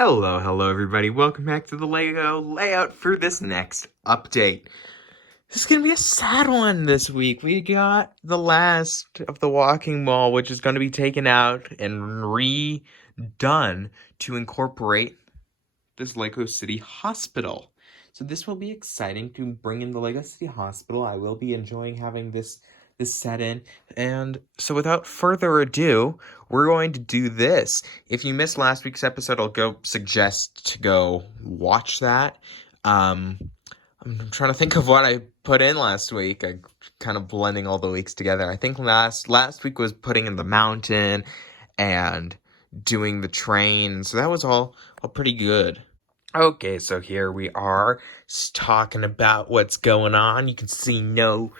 Hello everybody. Welcome back to the LEGO layout for this next update. This is going to be a sad one this week. We got the last of the walking mall, which is going to be taken out and redone to incorporate this LEGO City Hospital. So this will be exciting to bring in the LEGO City Hospital. I will be enjoying having this set in. And so without further ado, we're going to do this. If you missed last week's episode, I'll go suggest to go watch that. I'm trying to think of what I put in last week. I kind of blending all the weeks together. I think last week was putting in the mountain and doing the train. So that was all pretty good. Okay, so here we are talking about what's going on. You can see no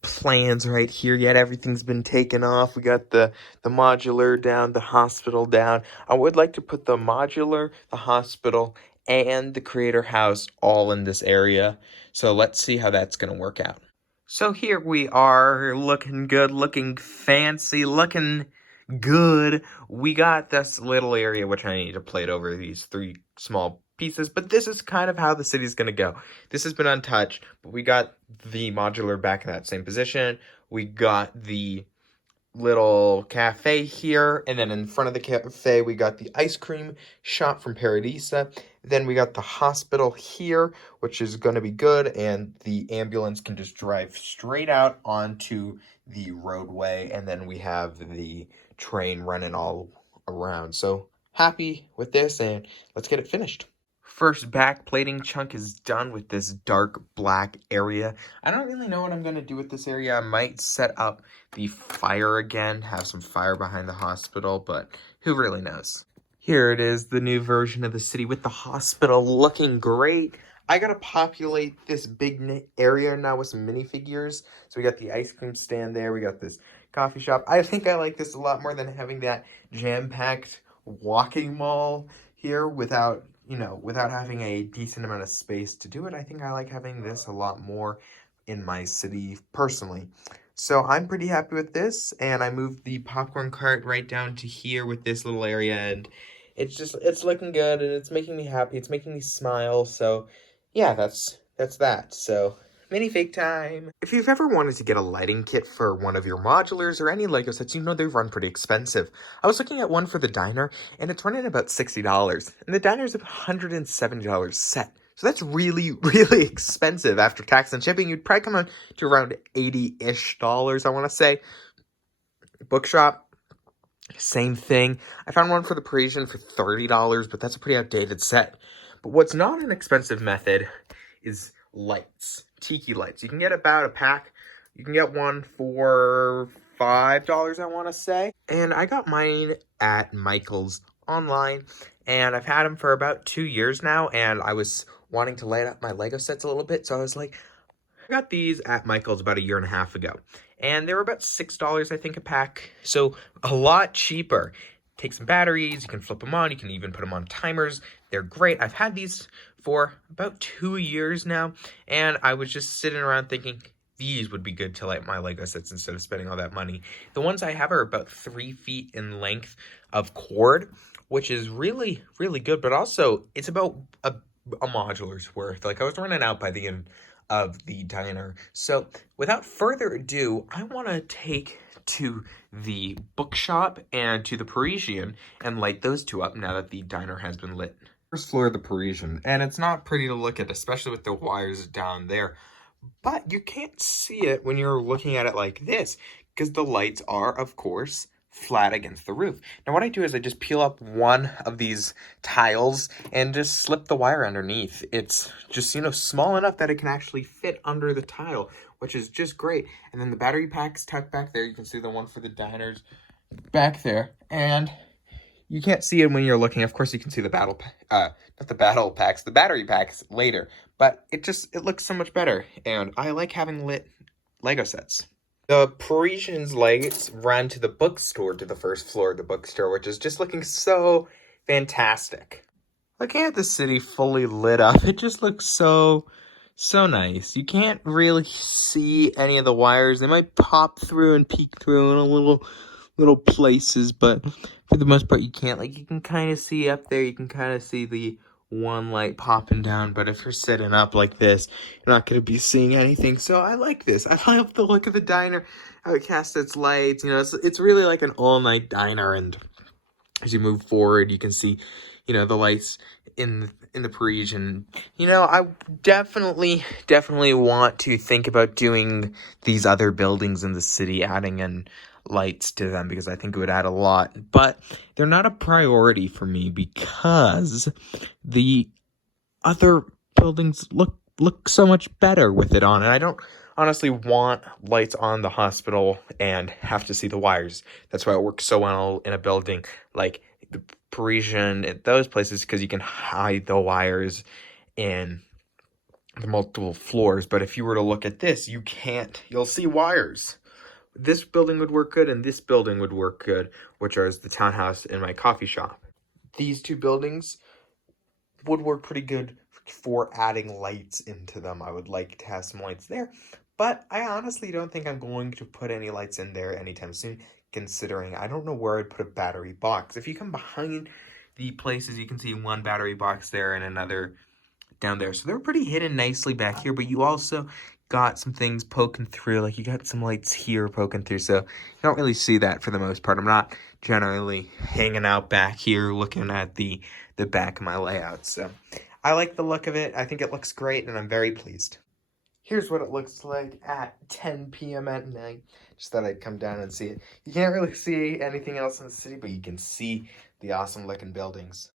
plans right here yet. Everything's been taken off. We got the modular down, the hospital down. I would like to put the modular, the hospital, and the creator house all in this area. So let's see how that's going to work out. So here we are, looking good, looking fancy, looking good. We got this little area which I need to plate over these three small pieces, but this is kind of how the city's gonna go. This has been untouched, but we got the modular back in that same position. We got the little cafe here, and then in front of the cafe we got the ice cream shop from Paradisa. Then we got the hospital here, which is going to be good, and the ambulance can just drive straight out onto the roadway, and then we have the train running all around. So happy with this, and let's get it finished. First backplating chunk is done with this dark black area. I don't really know what I'm going to do with this area. I might set up the fire again, have some fire behind the hospital, but who really knows? Here it is, the new version of the city with the hospital looking great. I got to populate this big area now with some minifigures. So we got the ice cream stand there. We got this coffee shop. I think I like this a lot more than having that jam-packed walking mall here without having a decent amount of space to do it. I think I like having this a lot more in my city personally. So I'm pretty happy with this, and I moved the popcorn cart right down to here with this little area, and it's looking good, and it's making me happy. It's making me smile. So yeah, that's that. So minifig time. If you've ever wanted to get a lighting kit for one of your modulars or any LEGO sets, you know they run pretty expensive. I was looking at one for the diner, and it's running about $60, and the diner's a $170 set. So that's really, really expensive. After tax and shipping, you'd probably come on to around $80-ish, I want to say. Bookshop, same thing. I found one for the Parisian for $30, but that's a pretty outdated set. But what's not an expensive method is lights. Tiki lights. You can get about a pack. You can get one for $5, I want to say. And I got mine at Michael's online, and I've had them for about 2 years now, and I was wanting to light up my LEGO sets a little bit, so I was like, I got these at Michael's about 1.5 years ago, and they were about $6, I think, a pack, so a lot cheaper. Take some batteries, you can flip them on, you can even put them on timers. They're great. I've had these for about 2 years now, and I was just sitting around thinking, these would be good to light my LEGO sets instead of spending all that money. The ones I have are about 3 feet in length of cord, which is really, really good, but also it's about a modular's worth. Like, I was running out by the end of the diner. So without further ado, I want to take to the bookshop and to the Parisian and light those two up now that the diner has been lit. First floor of the Parisian, and it's not pretty to look at, especially with the wires down there, but you can't see it when you're looking at it like this because the lights are, of course, flat against the roof. Now what I do is I just peel up one of these tiles and just slip the wire underneath. It's just, small enough that it can actually fit under the tile, which is just great. And then the battery pack's tucked back there. You can see the one for the diners back there. And you can't see it when you're looking. Of course, you can see the the battery packs later. But it looks so much better. And I like having lit LEGO sets. The Parisian's lights run to the bookstore, to the first floor of the bookstore, which is just looking so fantastic. Looking at the city fully lit up, it just looks so nice. You can't really see any of the wires. They might pop through and peek through in a little places, but for the most part you can't. Like, you can kind of see up there, you can kind of see the one light popping down, but if you're sitting up like this, you're not going to be seeing anything. So I like this. I like the look of the diner, how it casts its lights. You know, it's really like an all-night diner, and as you move forward, you can see, you know, the lights in the Parisian. You know, I definitely want to think about doing these other buildings in the city, adding in lights to them, because I think it would add a lot. But they're not a priority for me because the other buildings look so much better with it on, and I don't honestly want lights on the hospital and have to see the wires. That's why it works so well in a building like the Parisian, at those places, because you can hide the wires in the multiple floors. But if you were to look at this, you can't. You'll see wires. This building would work good, and this building would work good, which is the townhouse and my coffee shop. These two buildings would work pretty good for adding lights into them. I would like to have some lights there, but I honestly don't think I'm going to put any lights in there anytime soon, considering I don't know where I'd put a battery box. If you come behind the places, you can see one battery box there and another down there. So they're pretty hidden nicely back here, but you also got some things poking through. Like, you got some lights here poking through, so you don't really see that for the most part. I'm not generally hanging out back here looking at the back of my layout. So I like the look of it. I think it looks great, and I'm very pleased. Here's what it looks like at 10 p.m. at night. Just thought I'd come down and see it. You can't really see anything else in the city, but you can see the awesome looking buildings.